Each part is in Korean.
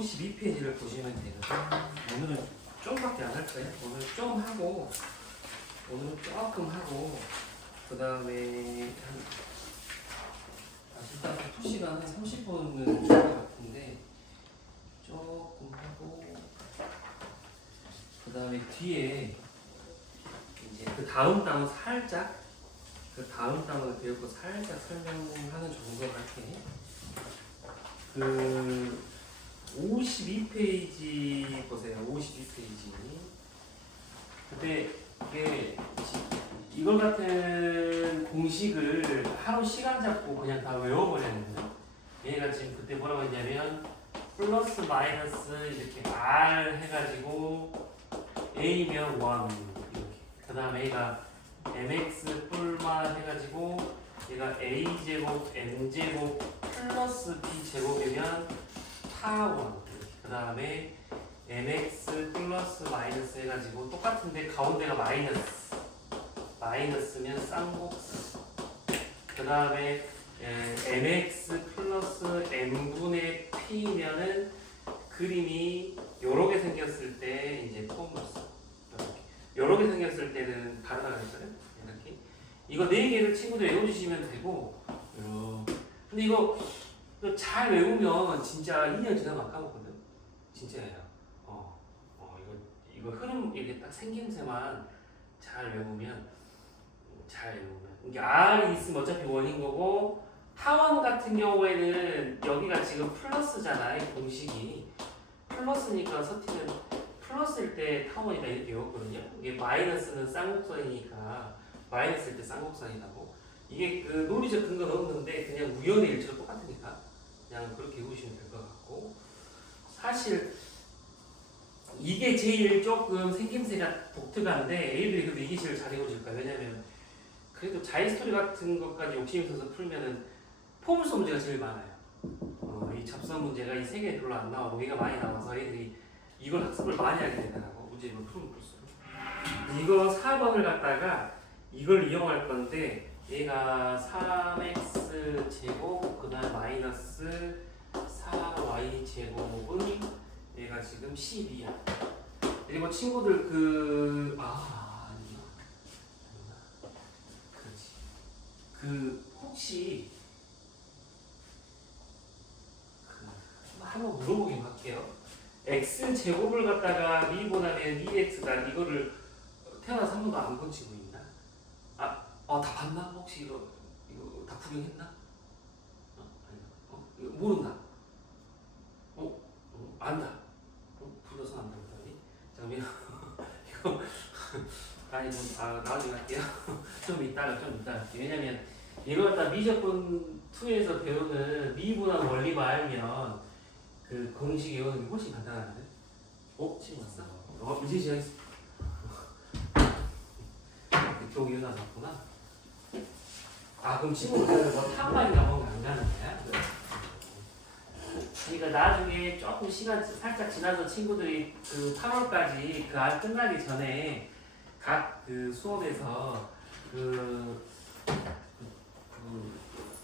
52페이지를 보시면 되거든요. 오늘은 좀밖에 안 할 거예요. 오늘 좀 하고, 오늘은 조금 하고, 그 다음에 일단 2시간 한 30분은 줄 것 같은데, 조금 하고, 그 다음에 뒤에 이제 그 다음 단어 살짝, 그 다음 단어를 배우고 살짝 설명하는 정도로 할게. 그 52페이지 보세요. 52페이지. 근데 이게 이걸 같은 공식을 하루 시간 잡고 그냥 다 외워버렸는데, 얘가 지금 그때 뭐라고 했냐면 플러스 마이너스 이렇게 R 해가지고 A면 1 이렇게, 그 다음에 얘가 mx 뿔만 해가지고 얘가 a제곱 m제곱 플러스 b제곱이면 타1, 그 다음에 mx 플러스 마이너스 해가지고 똑같은데 가운데가 마이너스면 쌍곡선, 그 다음에 mx 플러스 m분의 p면은 그림이 요렇게 생겼을 때 이제 포물선, 요렇게 생겼을 때는 다르다고 했어요. 이렇게. 이거 4개를 친구들 외워주시면 되고, 근데 이거 잘 외우면 진짜 2년 지나면 안 까먹거든. 진짜예요. 이거 흐름, 이게 딱 생김새만 잘 외우면. 이게 R이 있으면 어차피 원인 거고, 타원 같은 경우에는 여기가 지금 플러스잖아요. 공식이. 플러스니까 서티는 플러스일 때 타원이다 이렇게 외웠거든요. 이게 마이너스는 쌍곡선이니까 마이너스일 때 쌍곡선이라고. 이게 그 논리적 근거는 없는데 그냥 우연의 일치로 똑같으니까 그냥 그렇게 외우시면 될 것 같고, 사실 이게 제일 조금 생김새가 독특한데 애들이 그래도 이게 제일 잘 외워질 거야. 왜냐면 그래도 자이스토리 같은 것까지 욕심 있어서 풀면은 포물선 문제가 제일 많아요. 이 접선 문제가 이 3개 별로 안 나와. 여기가 많이 나와서 애들이 이걸 학습을 많이 하게 되더라고. 문제를 풀면 풀수록. 이거 4번을 갖다가 이걸 이용할 건데, 얘가 3x 제곱 그 다음 마이너스 4y 제곱은 얘가 지금 12야. 그리고 친구들 혹시 한번 물어보긴 할게요. x 제곱을 갖다가 미분하면 2x다. 이거를 태어나서 한 번도 안 본 친구 있나? 다 봤나? 혹시 이거 다 구경했나? 이거 모른다. 안다. 불러서 안다. 잠깐만요. 이거 나중에 할게요. 좀 이따가 할게요. 왜냐면 이거 갖다 미적분 2에서 배우는 미분한 원리만 알면 그 공식 외우는 게 훨씬 간단한데? 지금 왔어? 이제 시작했어. 교기 유나 왔구나. 그럼 친구들 뭐 탐방이나 뭔가 안 가는 거야? 그러니까 나중에 조금 시간 살짝 지나서 친구들이 그 8월까지 그 알 끝나기 전에 각 그 수업에서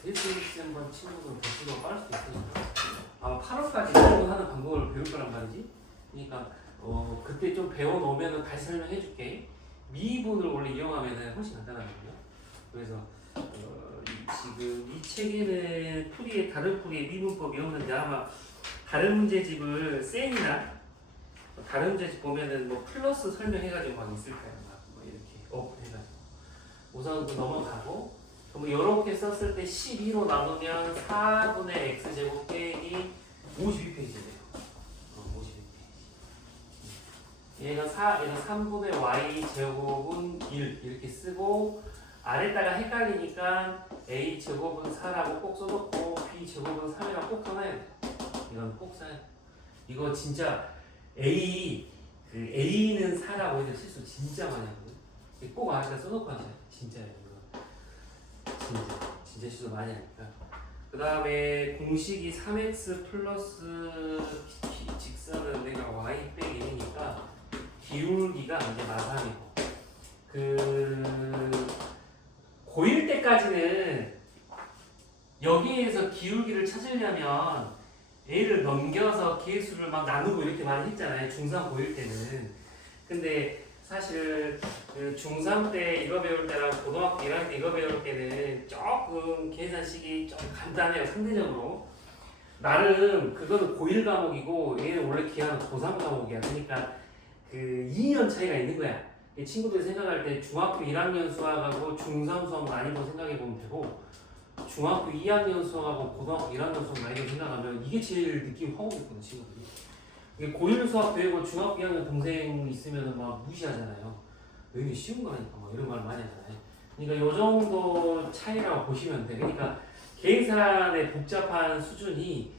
데이트리스 한번 친구들 대시로 빠를 수도 있으니까 아마 8월까지 하는 방법을 배울 거란 말이지. 그러니까 그때 좀 배워놓으면 다시 설명해 줄게. 미분을 원래 이용하면 훨씬 간단하거든요. 그래서 지금 이 책에는 다른 풀이의 미분법이 없는데 아마 다른 문제집을 쌤이나 다른 문제집 보면은 뭐 플러스 설명해가지고 막 있을 거예요. 뭐 이렇게 해가지고 우선 넘어가고, 그럼 이렇게 썼을 때 12로 나누면 4분의 x제곱 빼기 52페이지네요. 52페이지. 얘가 3분의 y제곱은 1 이렇게 쓰고, 아래다가 헷갈리니까 a제곱은 4라고 꼭 써놓고 b제곱은 3이라고 꼭 써놔야 돼. 이건 꼭 써야 돼. 이거 진짜 a는 4라고 해도 실수 진짜 많이 하거든. 꼭 아래다 써놓고 하자. 진짜예요. 진짜 실수 많이 하니까. 그 다음에 공식이 3x 플러스 직선은 내가 y 빼기 1이니까 기울기가 이제 마삼이고, 고1 때까지는 여기에서 기울기를 찾으려면 A를 넘겨서 계수를 막 나누고 이렇게 많이 했잖아요. 중3 고일 때는. 근데 사실 그 중3 때 이거 배울 때랑 고등학교 1학년 때 이거 배울 때는 조금 계산식이 좀 간단해요. 상대적으로. 나름 그거는 고1 과목이고 얘는 원래 기하는 고3 과목이야. 그러니까 그 2년 차이가 있는 거야. 이 친구들이 생각할 때 중학교 1학년 수학하고 중3 수학은 아니고 생각해 보면 되고 중학교 2학년 수학하고 고등학교 1학년 수학 나이를 생각하면 이게 제일 느낌 확 오거든 친구들이. 이게 고1 수학 배우고 중학교 2학년 동생 있으면 막 무시하잖아요. 이게 쉬운 거라니까 막 이런 말 많이 하잖아요. 그러니까 요 정도 차이라고 보시면 돼. 그러니까 계산의 복잡한 수준이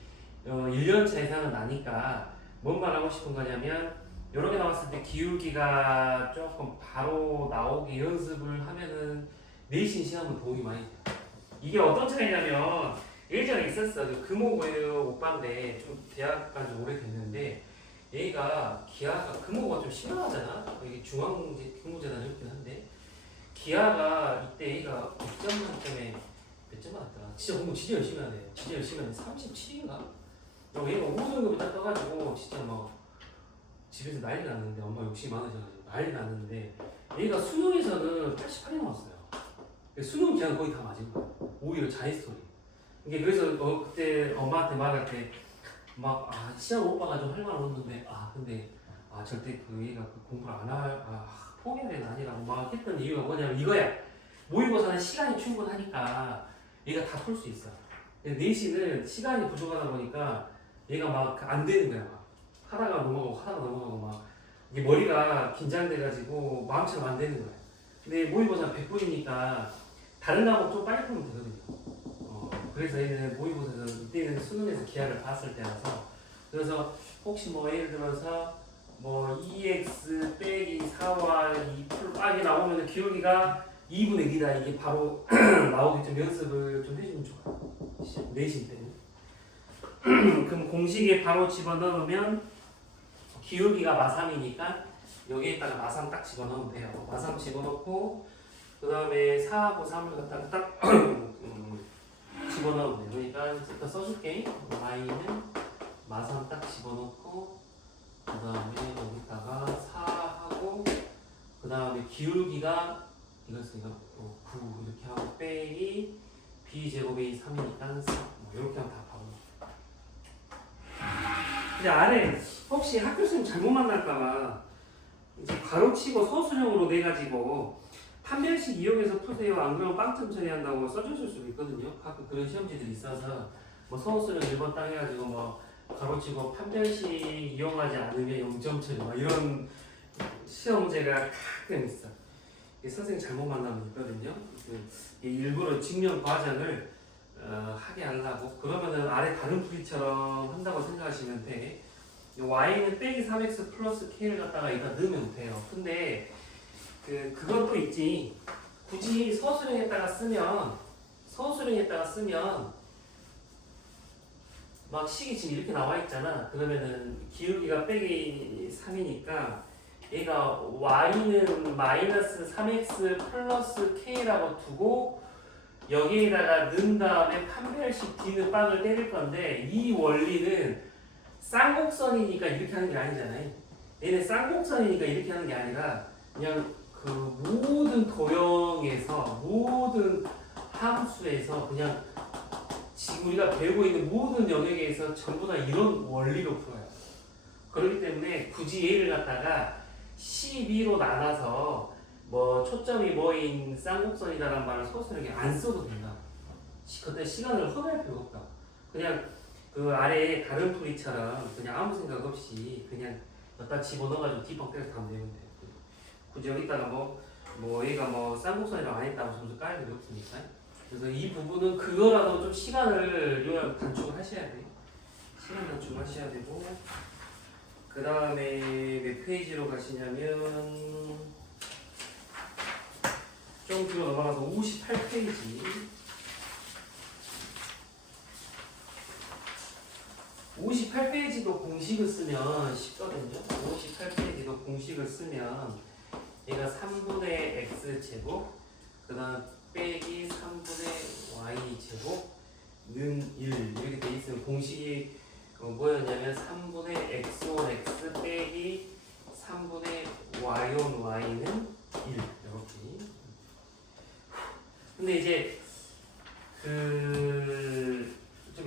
1년 차 이상은 나니까 뭔 말하고 싶은 거냐면 이렇게 나왔을 때 기울기가 조금 바로 나오게 연습을 하면은 내신 시험은 도움이 많이 돼요. 이게 어떤 차이냐면 예전에 있었어. 그 금호고요 오빠인데 좀 대학 간 지 오래됐는데 얘가 기하가 금호가 좀 심하잖아. 이게 중앙제 근무제단 이렇긴 한데 기하가 이때 얘가 100점 만점에 몇 점 받았더라. 진짜 공부 진짜 열심히 하네. 진짜 열심히 하네. 37인가? 얘가 5등급이 딱 떠가지고 진짜 막 집에서 난리 났는데 엄마 욕심이 많으셔가지고 난리 났는데 얘가 수능에서는 88이 나왔어요. 수능 그냥 거의 다 맞은 거야. 오히려 자히스토리. 이게 그래서 그때 엄마한테 말할 때 막 시험 못 봐가지고 할 말 없는데 근데 절대 그 얘가 그 공부를 안 할 포기는 아니라고 막 했던 이유가 뭐냐면 이거야. 모의고사는 시간이 충분하니까 얘가 다 풀 수 있어. 근데 내신은 시간이 부족하다 보니까 얘가 막 안 되는 거야. 막 하다가 넘어가고 막 이게 머리가 긴장돼가지고 마음처럼 안 되는 거야. 근데 모의고사 100분이니까 다른 과목 좀 빨리 풀면 되거든요. 그래서 얘는 모의고사에서 이때는 수능에서 기하를 봤을 때라서 그래서 혹시 뭐 예를 들어서 뭐 2x 빼기 4y 2풀 빡이 나오면 기울기가 2분의 1이다 이게 바로 나오게끔 연습을 좀 해주면 좋아요. 내신 때는. 그럼 공식에 바로 집어넣으면 기울기가 마삼이니까 여기에다가 마삼 딱 집어넣으면 돼요. 마삼 집어넣고 그 다음에 4하고 3을 갖다가 딱 집어넣으면 돼요. 그러니까 일단 써줄게. y는 마삼 딱 집어넣고 그 다음에 여기다가 4하고 그 다음에 기울기가 이것은 9 이렇게 하고 빼기 b제곱이 3이니까 4 이렇게 하면 다 바로. 근데 아래 혹시 학교 선생님 잘못 만날까봐 이제 가로치고 서술형으로 내가지고 판별식 이용해서 푸세요. 안 그러면 빵점 처리한다고 써주실 수도 있거든요. 가끔 그런 시험지들이 있어서 뭐 서술형 1번 땅 해가지고 뭐 가로치고 판별식 이용하지 않으면 0점 처리 막 이런 시험 문제가 가끔 있어. 선생님 잘못 만나면 있거든요. 일부러 증명 과정을 하게 하려고 그러면은 아래 다른 풀이처럼 한다고 생각하시면 돼. y는 빼기 3x 플러스 k를 갖다가 여기다 넣으면 돼요. 근데 그것도 있지. 굳이 서술형에다가 쓰면 막 식이 지금 이렇게 나와 있잖아. 그러면은 기울기가 빼기 3이니까 얘가 y는 마이너스 3x 플러스 k라고 두고 여기에다가 넣은 다음에 판별식 d는 빵을 때릴 건데 이 원리는 쌍곡선이니까 이렇게 하는 게 아니잖아요. 얘는 쌍곡선이니까 이렇게 하는 게 아니라 그냥 그 모든 도형에서 모든 함수에서 그냥 지금 우리가 배우고 있는 모든 영역에서 전부 다 이런 원리로 풀어요. 그렇기 때문에 굳이 얘를 갖다가 12로 나눠서 뭐 초점이 뭐인 쌍곡선이다라는 말을 서술형에 안 써도 된다. 그때 시간을 허비할 필요가 없다. 그냥 그 아래에 다른 풀이처럼 그냥 아무 생각 없이 그냥 여기다 집어넣어가지고 뒷방 때려서 가면 되면 돼. 굳이 여기다가 뭐 얘가 뭐 쌍곡선이라고 안 했다고 점수 깔 일이 없으니까. 그래서 이 부분은 그거라도 좀 시간을 요약 단축을 하셔야 돼. 시간 단축을 하셔야 되고 그 다음에 몇 페이지로 가시냐면 좀 뒤로 넘어가서 58페이지 58페이지도 공식을 쓰면 쉽거든요. 58페이지도 공식을 쓰면 얘가 3분의 x제곱 그 다음 빼기 3분의 y제곱 는 1 이렇게 돼 있으면 공식이 그럼 뭐였냐면 3분의 x1x 빼기 3분의 y1 y는 1 이렇게. 근데 이제 좀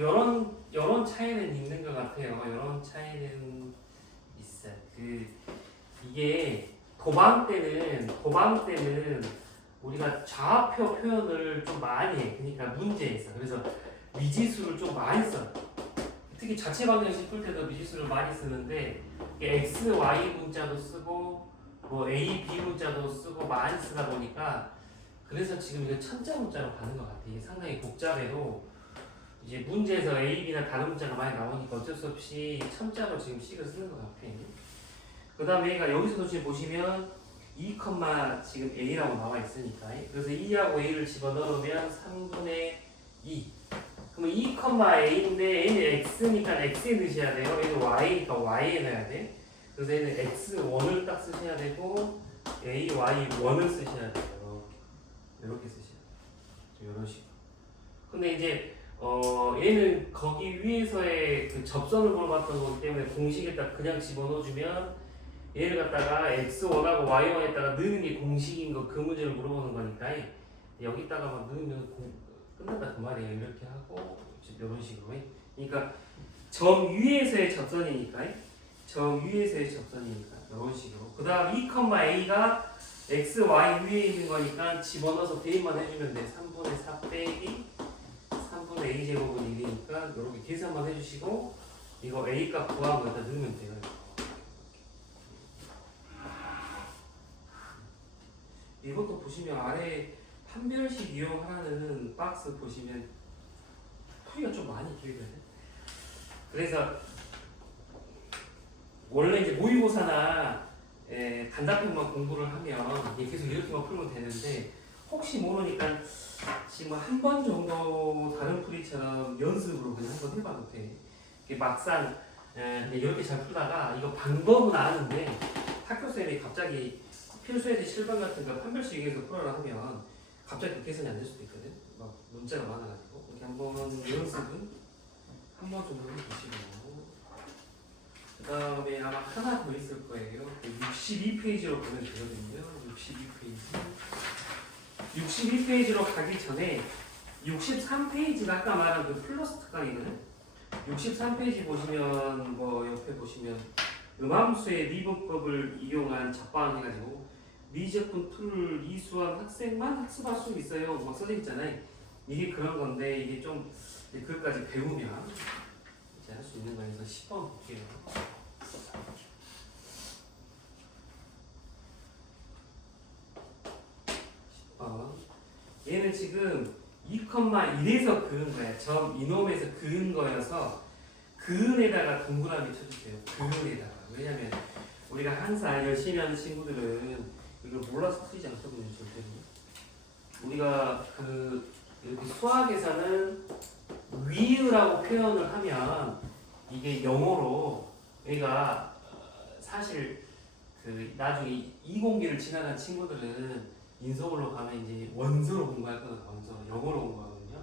이런 차이는 있는 것 같아요. 이런 차이는 있어요. 이게 도방 때는 우리가 좌표 표현을 좀 많이 해. 그러니까 문제에서. 그래서 미지수를 좀 많이 써요. 특히 자체 방정식 풀 때도 미지수를 많이 쓰는데 x, y 문자도 쓰고 뭐 a, b 문자도 쓰고 많이 쓰다 보니까 그래서 지금 이거 천자 문자로 가는 것 같아요. 이게 상당히 복잡해도 이제 문제에서 a, b나 다른 문자가 많이 나오니까 어쩔 수 없이 천자로 지금 식을 쓰는 것 같아요. 그 다음에 얘가 여기서도 지금 보시면 2, 지금 a라고 나와 있으니까 그래서 2하고 a를 집어넣으면 3분의 2 그러면 2, a인데 a는 x니까 x에 넣으셔야 돼요. 얘는 y니까 y에 넣어야 돼. 그래서 얘는 x1을 딱 쓰셔야 되고 a, y1을 쓰셔야 돼요. 이렇게 쓰셔야 돼요. 이런 식으로. 근데 이제 얘는 거기 위에서의 그 접선을 물어봤던 거기 때문에 공식에다 그냥 집어넣어주면 얘를 갖다가 x1하고 y1에다가 넣는 게 공식인 거 그 문제를 물어보는 거니까 여기다가만 넣으면 끝난다 그 말이에요. 이렇게 하고 이런 식으로. 그러니까 점 위에서의 접선이니까 이런 식으로. 그 다음 2, a가 x, y 위에 있는 거니까 집어넣어서 대입만 해주면 돼. 3분의 4 빼기 3분의 a 제곱은 1이니까 이렇게 계산만 해주시고 이거 a 값 구한 거에다 넣으면 돼요. 이것도 보시면 아래 판별식 이용하는 박스 보시면 풀이가 좀 많이 길거든요. 그래서 원래 이제 모의고사나 단답형만 공부를 하면 계속 이렇게만 풀면 되는데 혹시 모르니까 지금 한 번 정도 다른 풀이처럼 연습으로 그냥 한번 해봐도 돼. 막상 이렇게 잘 풀다가 이거 방법은 아는데 학교쌤이 갑자기 필수에서 실방 같은 거 판별식에서 풀어라 하면 갑자기 그 계산이 안 될 수도 있거든. 막 문자가 많아가지고 이렇게 한번 연습은 한 번 정도 해보시고 그 다음에 아마 하나 더 있을 거예요. 62페이지로 보면 되거든요. 62페이지로 가기 전에 63페이지가 아까 말한 그 플러스 특강이거든. 63페이지 보시면 뭐 옆에 보시면 음함수의 미분법을 이용한 잡방 해가지고 미적분 툴을 이수한 학생만 학습할 수 있어요. 막 써져 있잖아요. 이게 그런 건데 이게 좀 그것까지 배우면 이제 할 수 있는 거에서 10번 볼게요. 10번. 얘는 지금 2,1에서 그은 거야. 점 이놈에서 그은 거여서 그은에다가 동그라미 쳐주세요. 그은에다가. 왜냐면 우리가 항상 열심히 하는 친구들은 이걸 몰라서 틀리지 않거든요. 절대로. 우리가 이렇게 수학에서는 위으라고 표현을 하면 이게 영어로 얘가 사실 나중에 이공계를 지나간 친구들은 인서울로 가면 이제 원서로 공부할 거거든요. 원서로 영어로 공부하거든요.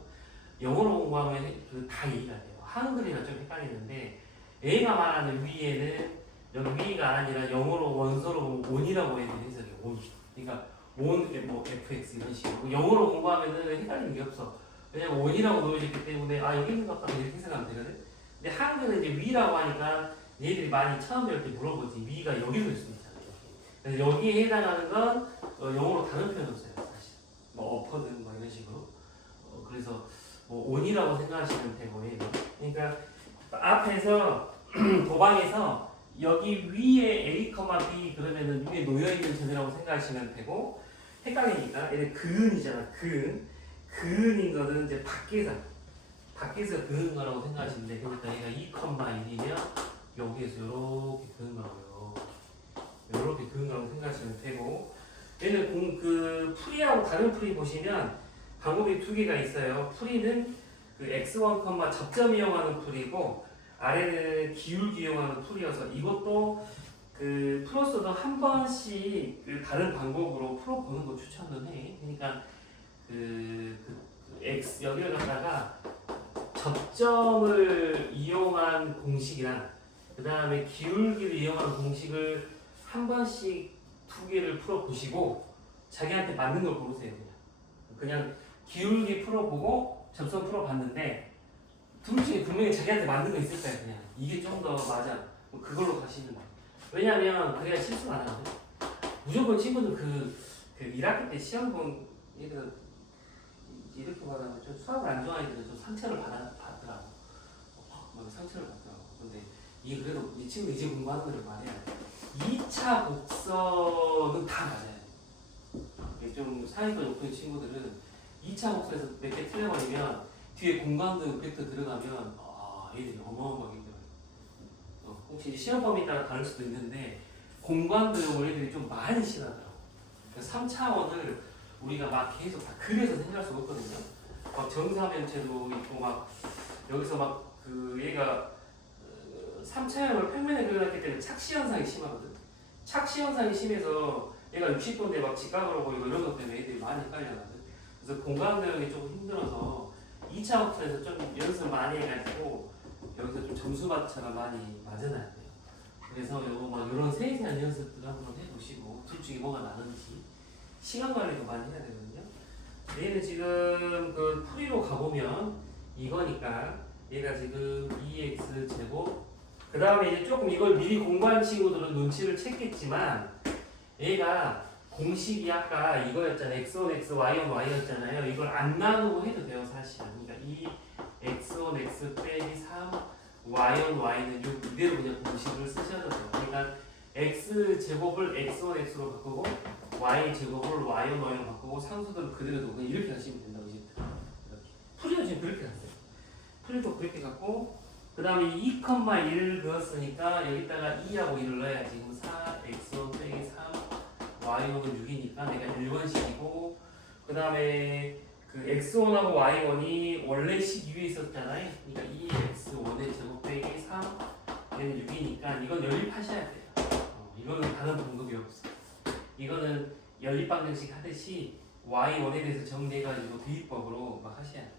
영어로 공부하면 다 이해가 돼요. 한글이랑 좀 헷갈리는데 얘가 말하는 위에는 여기 위가 아니라 영어로 원서로 온이라고 해야 되는 해석이에요. 온. 그러니까 온, 뭐 fx 이런 식으로 영어로 공부하면은 헷갈리는 게 없어. 왜냐면 온이라고 놓여있기 때문에 여기 있는 것 같다 이렇게 생각하면 되거든. 근데 한글은 이제 위라고 하니까 얘들이 많이 처음에 이렇게 물어보지 위가 여기로 있을 수 있잖아요. 그래서 여기에 해당하는 건 영어로 다른 표현 없어요. 사실 뭐 어퍼든 뭐 이런 식으로. 그래서 뭐 온이라고 생각하시면 되고 얘는. 그러니까 앞에서 도방에서 여기 위에 A, B 그러면은 위에 놓여있는 전이라고 생각하시면 되고 헷갈리니까 얘는 그은이잖아. 그은인 거는 이제 밖에서 그은 거라고 생각하시면 돼. 그러니까 얘가 2,1이면 여기에서 이렇게 그은 거라고요. 이렇게 그은 거라고 생각하시면 되고 얘는 풀이하고 다른 풀이 보시면 방법이 두 개가 있어요. 풀이는 x1, 접점 이용하는 풀이고 아래는 기울기 이용하는 풀이어서 이것도 풀었어도 한 번씩 다른 방법으로 풀어보는 거 추천을 해. 그러니까 x 여기를 갖다가 접점을 이용한 공식이랑 그 다음에 기울기를 이용한 공식을 한 번씩 두 개를 풀어보시고 자기한테 맞는 걸 고르세요. 그냥 기울기 풀어보고 접선 풀어봤는데 둘 중에 분명히 자기한테 맞는 거 있을 거예요. 그냥 이게 좀 더 맞아. 그걸로 가시는 거예요. 왜냐하면 그래야 실수가 안 하거든. 무조건 친구들 그 1학기 때 시험 본 얘들은 이렇게 받아면 좀 수학을 안 좋아하는 애들은 좀 상처를 받더라고. 막 상처를 받더라고. 근데 이게 그래도 이 친구 이제 공부하는 거를 말해야 돼. 2차 복선은 다 맞아요. 좀 사이가 높은 친구들은 2차 복선에서 몇 개 틀려버리면 뒤에 공간등 벡터 들어가면 얘들이 어마어마하게 힘들어요. 혹시 이제 시험 범위에 따라 다를 수도 있는데 공간등을 애들이 좀 많이 싫어하더라고. 3차원을 우리가 막 계속 다 그려서 생각할 수가 없거든요. 막 정사면체도 있고 막 여기서 막 그 얘가 3차형을 평면에 그려놨기 때문에 착시 현상이 심하거든. 착시 현상이 심해서 얘가 60도인데 막 직각으로 보이고 이런 것 때문에 애들이 많이 헷갈려하거든. 그래서 공간 배우기 조금 힘들어서 2차 학습에서 좀 연습 많이 해가지고 여기서 좀 점수 받쳐가 많이 맞아놔야 돼요. 그래서 요거 막 이런 세세한 연습들 한번 해보시고 둘 중에 뭐가 나는지 시간 관리도 많이 해야 되거든요. 얘는 지금 그 풀이로 가보면 이거니까 얘가 지금 2x 제곱 그 다음에 이제 조금 이걸 미리 공부한 친구들은 눈치를 챘겠지만 얘가 공식이 아까 이거였잖아요. x1, x, y1, y였잖아요. 이걸 안 나누고 해도 돼요, 사실. 그러니까 이 x1, x 빼기 3, y1, y는 이대로 그냥 공식을 쓰셔도 돼요. 그러니까 x 제곱을 x1, x로 바꾸고 y 제곱을 y1, y로 바꾸고 상수들을 그대로 두고 그냥 이렇게 하시면 된다고 이제 이렇게. 풀이도 지금 그렇게 갔어요. 풀이도 그렇게 갔고 그 다음에 2,1을 그었으니까 여기다가 2하고 1을 넣어야지. 그럼 4x1 빼기 3 y1은 6이니까 내가 1번식이고 그 다음에 그 x1하고 y1이 원래 식 위에 있었잖아요. 그러니까 2x1의 제곱 빼기 3 얘는 6이니까 이건 연립하셔야 돼요. 이거는 다른 방법이 없어. 이거는 연립방정식 하듯이 y1에 대해서 정리해가지고 대입법으로 막 하셔야 돼요.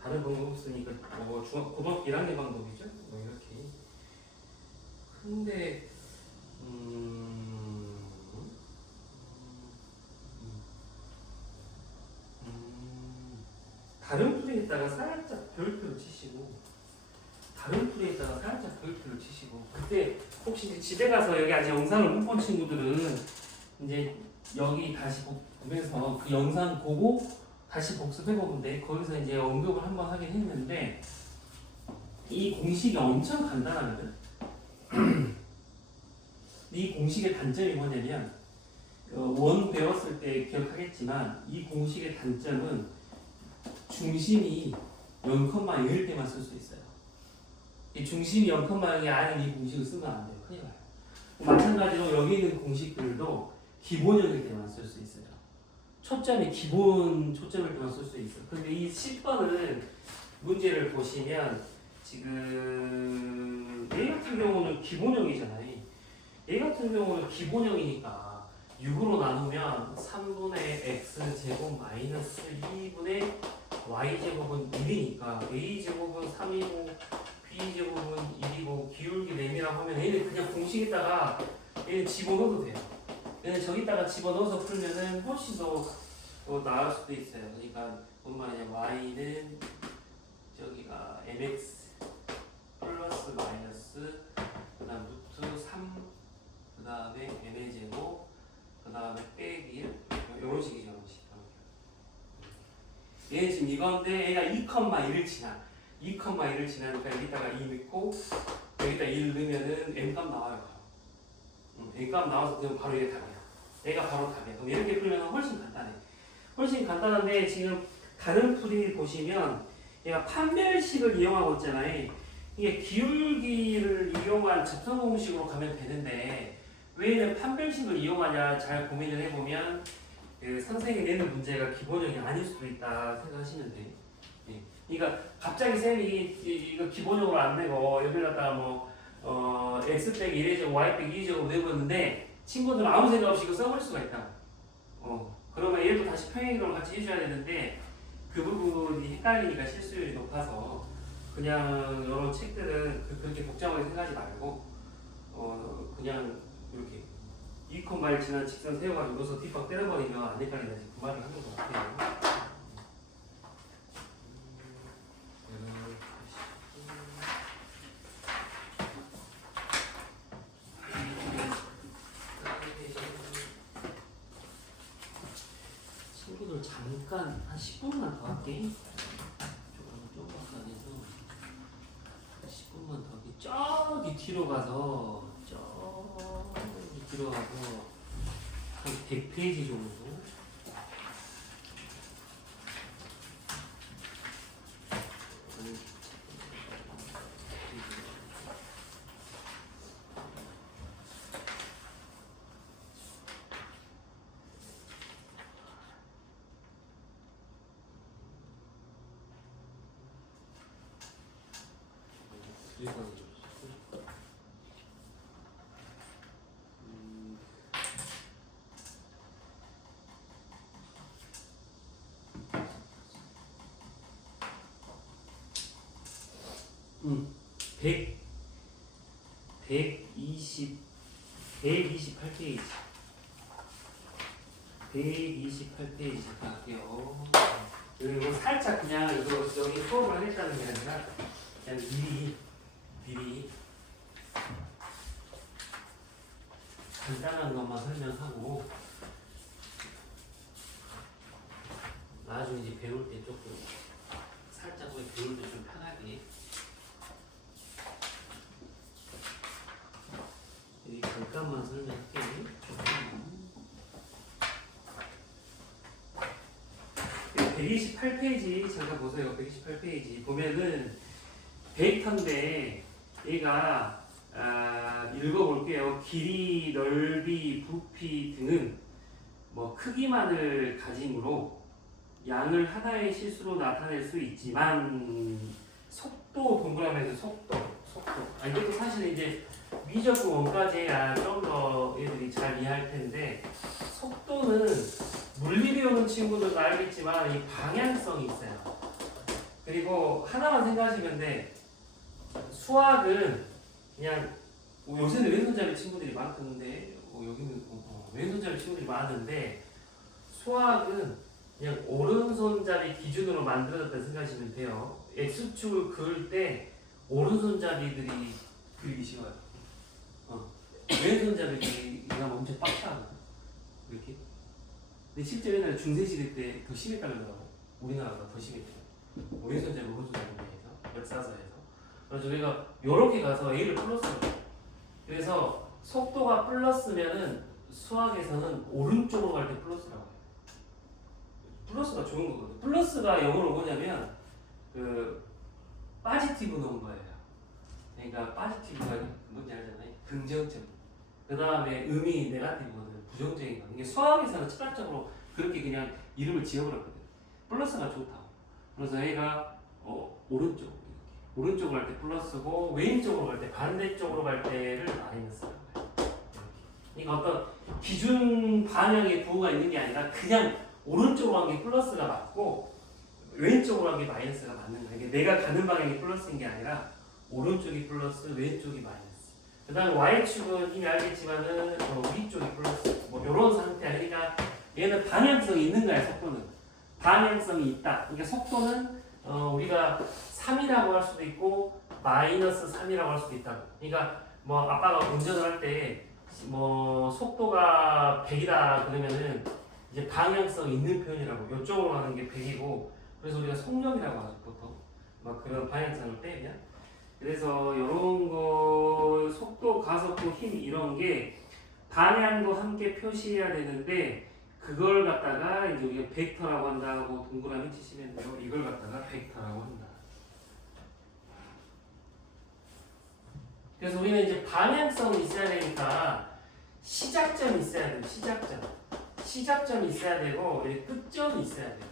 다른 방법 없으니까 고등학교 1학년 방법이죠. 이렇게. 근데 다른 풀에다가 살짝 별표를 치시고 다른 풀에다가 살짝 별표를 치시고 그때 혹시 이제 집에 가서 여기 아직 영상을 못 본 친구들은 이제 여기 다시 보면서 그 영상 보고 다시 복습해보는데 거기서 이제 언급을 한번 하긴 했는데 이 공식이 엄청 간단하거든. 이 공식의 단점이 뭐냐면 원 배웠을 때 기억하겠지만 이 공식의 단점은 중심이 0,0일 때만 쓸 수 있어요. 이 중심이 0,0이 아닌 이 공식을 쓰면 안 돼요. 큰일 나요. 마찬가지로 여기 있는 공식들도 기본형일 때만 쓸 수 있어요. 초점이 기본 초점일 때만 쓸 수 있어요. 근데 이 10번은 문제를 보시면 지금 얘 같은 경우는 기본형이잖아요. 얘 같은 경우는 기본형이니까 6으로 나누면 3분의 x제곱 마이너스 2분의 y제곱은 1이니까 a제곱은 3이고 b제곱은 1이고 기울기 4이라고 하면 얘는 그냥 공식에다가 얘는 집어넣어도 돼요. 얘는 저기다가 집어넣어서 풀면은 훨씬 더 나을 수도 있어요. 그러니까 뭔 말이냐 y는 저기가 mx 플러스 마이너스 그 다음 루트 3 그 다음에 n의 제곱 그 다음에 빼기 1 이런 식이죠. 얘는 지금 이건데 얘가 2,1을 지나 2,1을 지나니까 여기다가 2 넣고 여기다 1 넣으면은 n값 나와요. n값 나와서 그냥 바로 얘가 답이야. 얘가 바로 답이야. 그럼 이렇게 풀면 훨씬 간단해. 훨씬 간단한데 지금 다른 풀이 보시면 얘가 판별식을 이용하고 있잖아요. 이게 기울기를 이용한 접선 공식으로 가면 되는데 왜 얘는 판별식을 이용하냐 잘 고민을 해보면 그 선생님이 내는 문제가 기본형이 아닐 수도 있다 생각하시면 돼요. 예. 그러니까 갑자기 쌤이 이거 기본형으로 안 내고 여기 갖다가 뭐 x 빼기 1의 제곱 y 빼기 2의 제곱 내버렸는데 친구들은 아무 생각 없이 이거 써버릴 수가 있다. 그러면 얘도 다시 평행이동을 같이 해줘야 되는데 그 부분이 헷갈리니까 실수율이 높아서 그냥 이런 책들은 그렇게 복잡하게 생각하지 말고 그냥 이렇게 2콤마일 지난 직선 세워가지고 넣어서 뒷박 때려버리면 안 헷갈린다. 그 말을 하는 것 같아요. 친구들 잠깐 한 10분만 더 할게. 조금 바꿔내서 10분만 더 할게. 저기 뒤로 가서 저기 뒤로 가서 한 100페이지 정도. 음, 128페이지. 128페이지 갈게요. 그리고 살짝 그냥 이거 여기 수업을 하겠다는 게 아니라 그냥 미리 간단한 것만 설명하고 나중에 이제 배울 때 조금 살짝 배울 때 좀 편하게 여기 잠깐만 설명할게. 128페이지 잠깐 보세요. 128페이지 보면은 데이터인데 얘가 읽어볼게요. 길이, 넓이, 부피 등은 뭐 크기만을 가짐으로 양을 하나의 실수로 나타낼 수 있지만 속도 동그라미에서 속도. 이것도 사실 이제 미적분 원까지야 좀 더 애들이 잘 이해할 텐데 속도는 물리 배우는 친구들도 알겠지만 이 방향성이 있어요. 그리고 하나만 생각하시면 돼. 수학은 그냥 요새는 왼손잡이 친구들이 많던데 여기는 왼손잡이 친구들이 많은데 수학은 그냥 오른손잡이 기준으로 만들어졌다 생각하시면 돼요. X축을 그을 때 오른손잡이들이 그리기 쉬워요. 왼손잡이들이 이거 엄청 빡빡하거든. 이렇게. 근데 실제 옛날에 중세시대 때 더 심했다고 그러더라고. 우리나라가 더 심했대요. 왼손잡이 오른손잡이 해서 역사서에서. 그래서 저희가 요렇게 가서 A를 플러스로. 그래서 속도가 플러스면은 수학에서는 오른쪽으로 갈 때 플러스라고 해요. 플러스가 좋은 거거든. 플러스가 영어로 뭐냐면 파지티브 넘버예요. 그러니까 파지티브가 뭔지 알잖아요. 긍정적. 그 다음에 음이 네가티브거든. 부정적인 거. 이게 수학에서는 철학적으로 그렇게 그냥 이름을 지어버렸거든. 플러스가 좋다고. 그래서 얘가 오른쪽으로 갈 때 플러스고 왼쪽으로 갈 때 반대쪽으로 갈 때를 마이너스라고 해요. 이거 어떤 기준 반영의 부호가 있는 게 아니라 그냥 오른쪽으로 간 게 플러스가 맞고 왼쪽으로 간 게 마이너스가 맞는 거야. 이게 내가 가는 방향이 플러스인 게 아니라 오른쪽이 플러스, 왼쪽이 마이너스. 그 다음에 Y축은 이미 알겠지만은 위쪽이 플러스. 뭐 요런 상태야. 그러니까 얘는 방향성이 있는 거야, 속도는. 방향성이 있다. 그러니까 속도는 우리가 3이라고 할 수도 있고 마이너스 3이라고 할 수도 있다. 그러니까 뭐 아빠가 운전을 할 때 뭐 속도가 100이다 그러면은 이제 방향성 있는 편이라고. 이쪽으로 가는 게 100이고 그래서 우리가 속력이라고 하죠, 보통. 막 그런 방향성을 빼면. 그래서 이런 거 속도, 가속도, 힘 이런 게 방향도 함께 표시해야 되는데 그걸 갖다가 이제 우리가 벡터라고 한다고 동그라미 치시면 돼요. 이걸 갖다가 벡터라고 한다. 그래서 우리는 이제 방향성이 있어야 되니까 시작점이 있어야 돼요. 시작점이 있어야 되고 끝점이 있어야 돼요.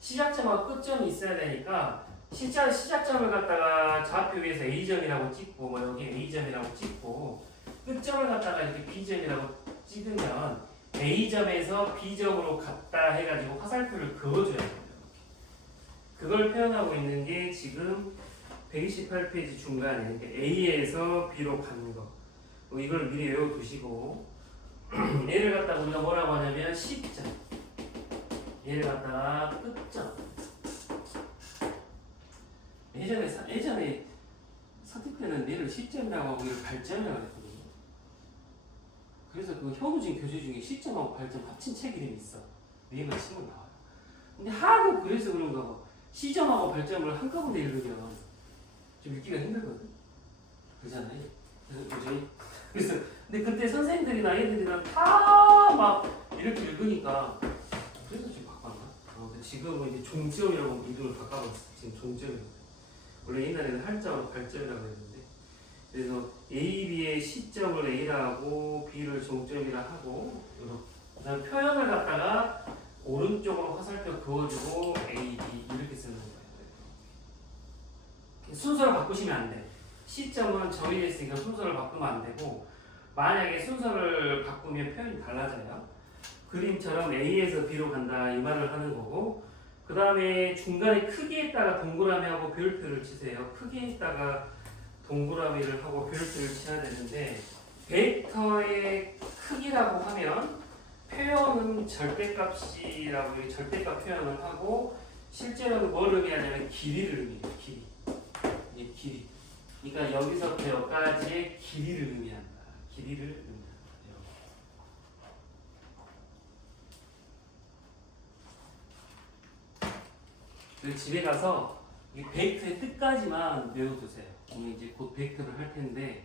시작점하고 끝점이 있어야 되니까 시작점을 갖다가 좌표 위에서 A점이라고 찍고 뭐 여기 A점이라고 찍고 끝점을 갖다가 이렇게 B점이라고 찍으면 A점에서 B점으로 갔다 해가지고 화살표를 그어줘야 돼요. 그걸 표현하고 있는 게 지금 128페이지 중간에 A에서 B로 가는 거. 이걸 미리 외워두시고 얘를 갖다가 우리가 뭐라고 하냐면 시점. 얘를 갖다가 끝점. 예전에 선택되는 얘를 시점이라고 하고 이걸 발점이라고 했거든요. 그래서 그 현우진 교재 중에 시점하고 발점 합친 책 이름이 있어. 위에만 치면 나와요. 근데 하도 그래서 그런가 봐. 시점하고 발점을 한꺼번에 읽으면 좀 읽기가 힘들거든. 그러잖아요. 그래서 근데 그때 선생님들이나 애들이랑 다 막 이렇게 읽으니까 그래서 지금 바꿨나? 지금은 이제 종점이라고 이름을 바꿔봤어. 지금 종점이라고. 원래 옛날에는 할자로 발점이라고 했는데 그래서 A, B의 시점을 A라고 B를 종점이라 하고 그다음 표현을 갖다가 오른쪽으로 화살표 그어주고 A, B 이렇게 쓰는 거예요. 순서를 바꾸시면 안 돼. 시점은 정해져 있으니까 순서를 바꾸면 안 되고 만약에 순서를 바꾸면 표현이 달라져요. 그림처럼 A에서 B로 간다 이 말을 하는 거고 그 다음에 중간에 크기에다가 동그라미하고 별표를 치세요. 크기에다가 동그라미를 하고 별표를 쳐야 되는데 벡터의 크기라고 하면 표현은 절대값이라고 절대값 표현을 하고 실제로는 뭘 의미하냐면 길이를 의미해요. 길이. 이게 길이. 그러니까 여기서부터 여기까지의 길이를 의미한다. 길이를 의미한다. 그리고 집에 가서 이 벡터의 뜻까지만 외워두세요. 오늘 이제 곧 벡터를 할 텐데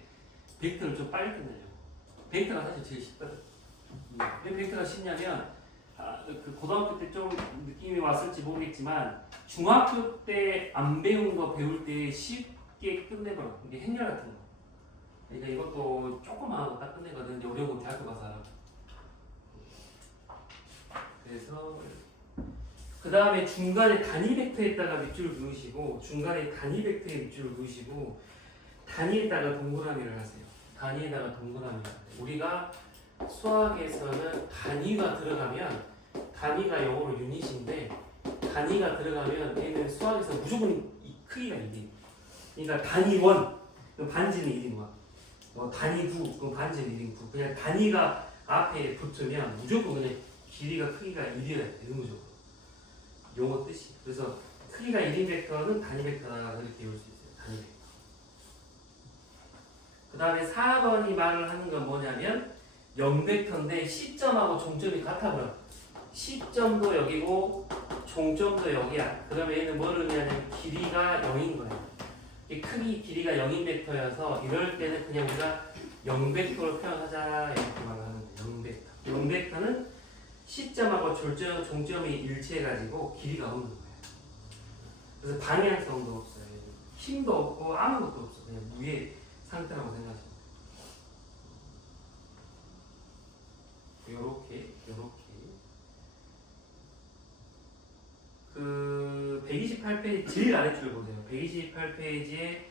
벡터를 좀 빨리 끝내려고. 벡터가 사실 제일 쉽거든. 왜 벡터가 쉽냐면 그 고등학교 때 좀 느낌이 왔을지 모르겠지만 중학교 때 안 배운 거 배울 때 쉽게 끝내버려. 이게 행렬 같은 거. 그러니까 이것도 조그마한 거 딱 끝내거든. 이제 어려운 대학교 가서. 그래서 그 다음에 중간에 단위 벡터에다가 밑줄을 그으시고 중간에 단위 벡터에 밑줄을 그으시고 단위에다가 동그라미를 하세요. 단위에다가 동그라미를 하세요. 우리가 수학에서는 단위가 들어가면 단위가 영어로 유닛인데 단위가 들어가면 얘는 수학에서 무조건 이 크기가 1인. 그러니까 단위 1 그럼 반지는 1인 1. 단위 2 그럼 반지는 1인 9. 그냥 단위가 앞에 붙으면 무조건 그냥 길이가 크기가 1이어야 돼. 의무적으로. 용어 뜻이. 그래서 크기가 1인 벡터는 단위 벡터다 그렇게 외울 수 있어요. 단위 벡터. 그 다음에 4번이 말을 하는 건 뭐냐면 0벡터인데 시점하고 종점이 같아버려. 시점도 여기고 종점도 여기야. 그 다음에 얘는 뭘 의미하냐면 길이가 0인 거예요. 이 크기 길이가 0인 벡터여서 이럴 때는 그냥 우리가 0벡터로 표현하자 이렇게 말을 하는 거예요. 0벡터. 0벡터는 시점하고 종점이 일치해가지고 길이가 없는 거예요. 그래서 방향성도 없어요. 힘도 없고 아무것도 없어. 그냥 무의 상태라고 생각하시면 돼요. 요렇게. 그 128페이지 제일 아래줄 보세요. 128페이지에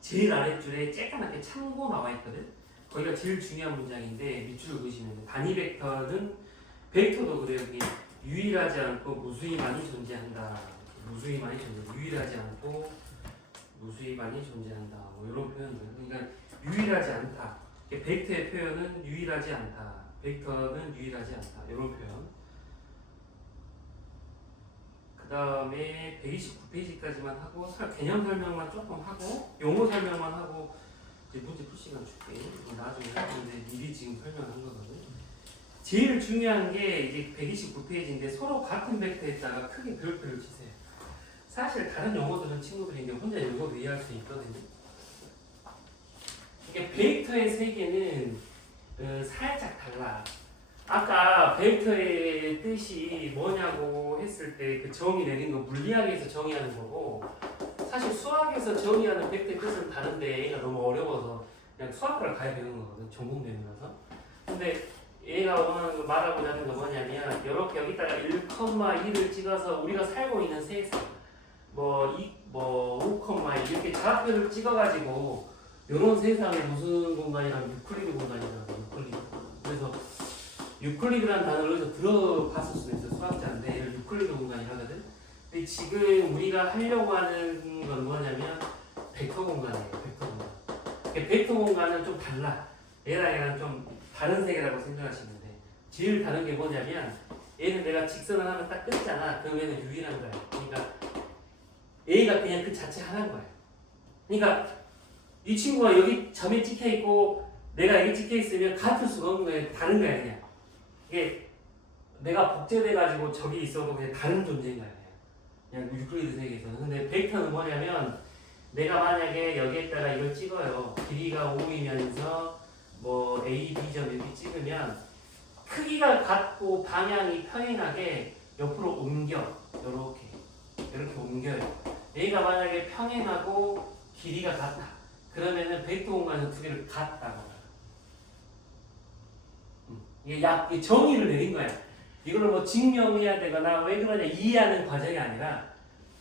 제일 아래줄에 쬐까맣게 참고 나와 있거든. 거기가 제일 중요한 문장인데 밑줄을 그으시면 돼요. 단위 벡터는 벡터도 그래요. 유일하지 않고 무수히 많이 존재한다. 무수히 많이 존재. 유일하지 않고 무수히 많이 존재한다. 뭐 이런 표현들. 그러니까 유일하지 않다. 벡터의 표현은 유일하지 않다. 벡터는 유일하지 않다. 이런 표현. 그 다음에 129페이지까지만 하고 개념 설명만 조금 하고 용어 설명만 하고 이제 문제 풀 시간 줄게. 이거 나중에 할 건데 미리 지금 설명한 거거든. 제일 중요한 게 이제 129페이지인데 서로 같은 벡터에다가 크게 별표를 치세요. 사실 다른 용어들은 친구들이 이제 혼자 이걸 이해할 수 있거든요. 이게 벡터의 세계는 살짝 달라. 아까 벡터의 뜻이 뭐냐고 했을 때 그 정의 내린 거 물리학에서 정의하는 거고 사실 수학에서 정의하는 벡터의 뜻은 다른데 얘가 너무 어려워서 그냥 수학과를 가야 되는 거거든. 전공되면서. 근데 얘가 원하는 거 말하고자 하는 건 뭐냐면 이렇게 여기다가 1,2를 찍어서 우리가 살고 있는 세상 뭐 5,2 이렇게 좌표를 찍어가지고 이런 세상에 무슨 공간이라면 유클리드 공간이라고 유클리드. 그래서 유클리드라는 단어를 어디서 들어봤을 수도 있어. 수학자인데 얘를 유클리드 공간이 하거든. 근데 지금 우리가 하려고 하는 건 뭐냐면 벡터 공간이에요. 벡터 공간. 벡터 공간은 좀 달라. 얘랑 좀 다른 세계라고 생각하시면 돼. 제일 다른 게 뭐냐면 얘는 내가 직선을 하면 딱 끊잖아. 그럼 얘는 유일한 거야. 그러니까 A가 그냥 그 자체 하나인 거야. 그러니까 이 친구가 여기 점에 찍혀 있고 내가 여기 찍혀 있으면 같을 수가 없는 거야. 다른 거야 그냥. 이게 내가 복제돼 가지고 저기 있어도 그냥 다른 존재인 거야. 그냥 유클리드 세계에서는. 근데 벡터는 뭐냐면 내가 만약에 여기에다가 이걸 찍어요. 길이가 5이면서 뭐 A, B점 이렇게 찍으면 크기가 같고 방향이 평행하게 옆으로 옮겨. 이렇게 옮겨요. A가 만약에 평행하고 길이가 같다. 그러면은 벡터 공간에서 두 개를 같다고. 이게 정의를 내린 거야. 이걸 뭐 증명해야 되거나 왜 그러냐 이해하는 과정이 아니라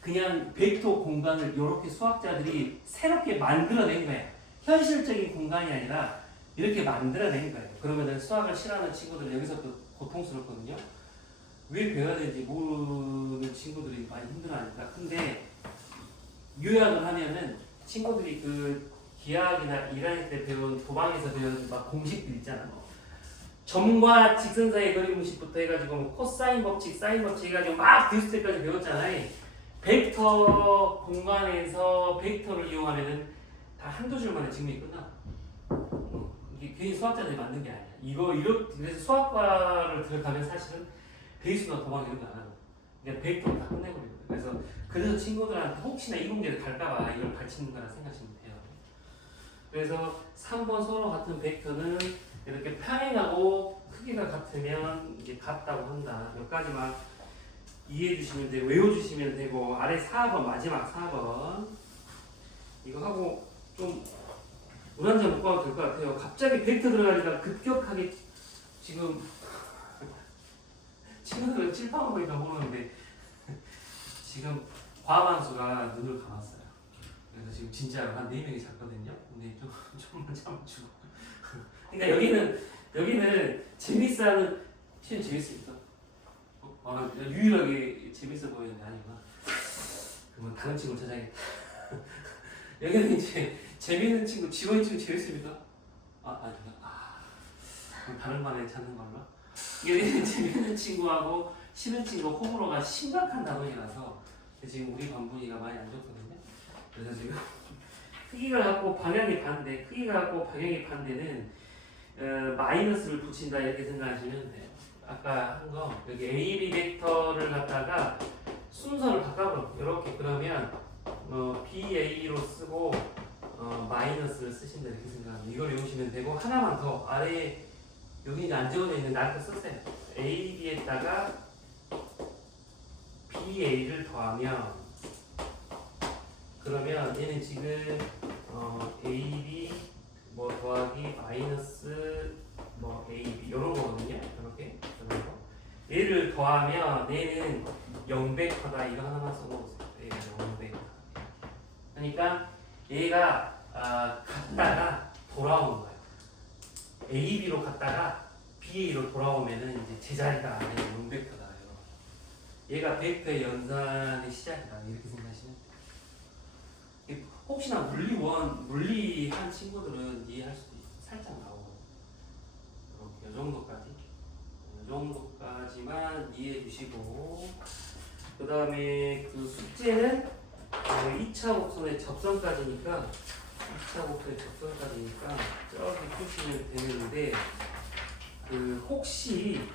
그냥 벡터 공간을 이렇게 수학자들이 새롭게 만들어낸 거야. 현실적인 공간이 아니라 이렇게 만들어낸 거예요. 그러면은 수학을 싫어하는 친구들은 여기서 또 고통스럽거든요. 왜 배워야 되는지 모르는 친구들이 많이 힘들어하니까. 근데 요약을 하면은 친구들이 그 기하학이나 1학년 때 배운 도방에서 배운 막 공식들 있잖아. 뭐. 점과 직선 사이의 거리 공식부터 해가지고 뭐 코사인 법칙, 사인 법칙 해가지고 막 디스 때까지 배웠잖아요. 벡터 공간에서 벡터를 이용하면은 다 한두 줄 만에 증명이 끝나. 이게 괜히 수학자들이 만든 게 아니야. 그래서 수학과를 들어가면 사실은 배수나 도방 이런 거 안 하고 그냥 벡터를 다 끝내버리거든. 그래서 친구들한테 혹시나 이 문제를 갈까봐 이걸 가르치는 거라 생각하시면 돼요. 그래서 3번 서로 같은 벡터는 이렇게 평행하고 크기가 같으면 이제 같다고 한다. 몇 가지만 이해해 주시면 되고 외워주시면 되고 아래 4번 마지막 4번 이거 하고 좀 문항장 못 봐도 될 것 같아요. 갑자기 벡터 들어가니까 급격하게 지금 친구들은 칠판하고 있다 모르는데 지금 과반수가 눈을 감았어요. 그래서 지금 진짜로 한 4명이 잤거든요. 근데 좀만 참아주고 그러니까 여기는 재밌어하는 시험 재밌습니까? 유일하게 재밌어 보이는데 아니구나. 그러면 다른 친구 찾아야겠다. 여기는 이제 재밌는 친구, 지원이 친구 재밌습니까? 그럼 다른 반에 찾는 걸로. 여기는 재밌는 친구하고 싫은 친구 호불호가 심각한 단원이라서 지금 우리 반분위기가 많이 안 좋거든요. 그래서 지금 크기가 같고 방향이 반대, 크기가 같고 방향이 반대는 마이너스를 붙인다 이렇게 생각하시면 돼요. 아까 한 거 여기 A, B 벡터를 갖다가 순서를 바꿔버려. 이렇게 그러면 BA로 쓰고 마이너스를 쓰신다 이렇게 생각하면 이걸 외우시면 되고 하나만 더 아래에 여기 이제 안 적어져 있는 나한테 쓰세요. A, B에다가 BA를 더하면 그러면 얘는 지금 AB 뭐 더하기 마이너스 뭐 AB 이런 거거든요. 이렇게 이런 거. 얘를 더하면 얘는 0벡터다 이거 하나만 써놓으세요. 얘가 0벡터. 그러니까 얘가 갔다가 돌아오는 거예요. AB로 갔다가 BA로 돌아오면은 이제 제자리가 아니라 0벡터다. 얘가 벡터의 연산의 시작이다 이렇게 생각하시면 돼요. 혹시나 물리한 친구들은 이해할 수도 살짝 나오고 이렇게 이 정도까지만 이해해 주시고 그 다음에 그 숙제는 2차 곡선의 접선까지니까 저기 푸시면 되는데 그 혹시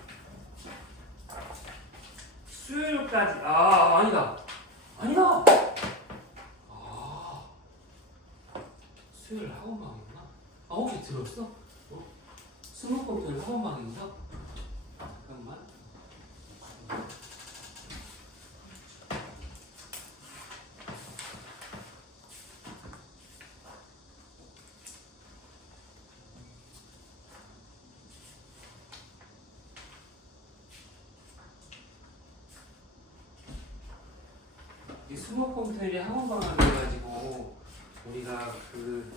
수요일까지 아니다 수요일 학원방이구나. 혹시 들었어? 스무컴퓨터는 학원방인가? 잠깐만. 이 스무컴퓨터에 학원방을 해가지고 우리가 그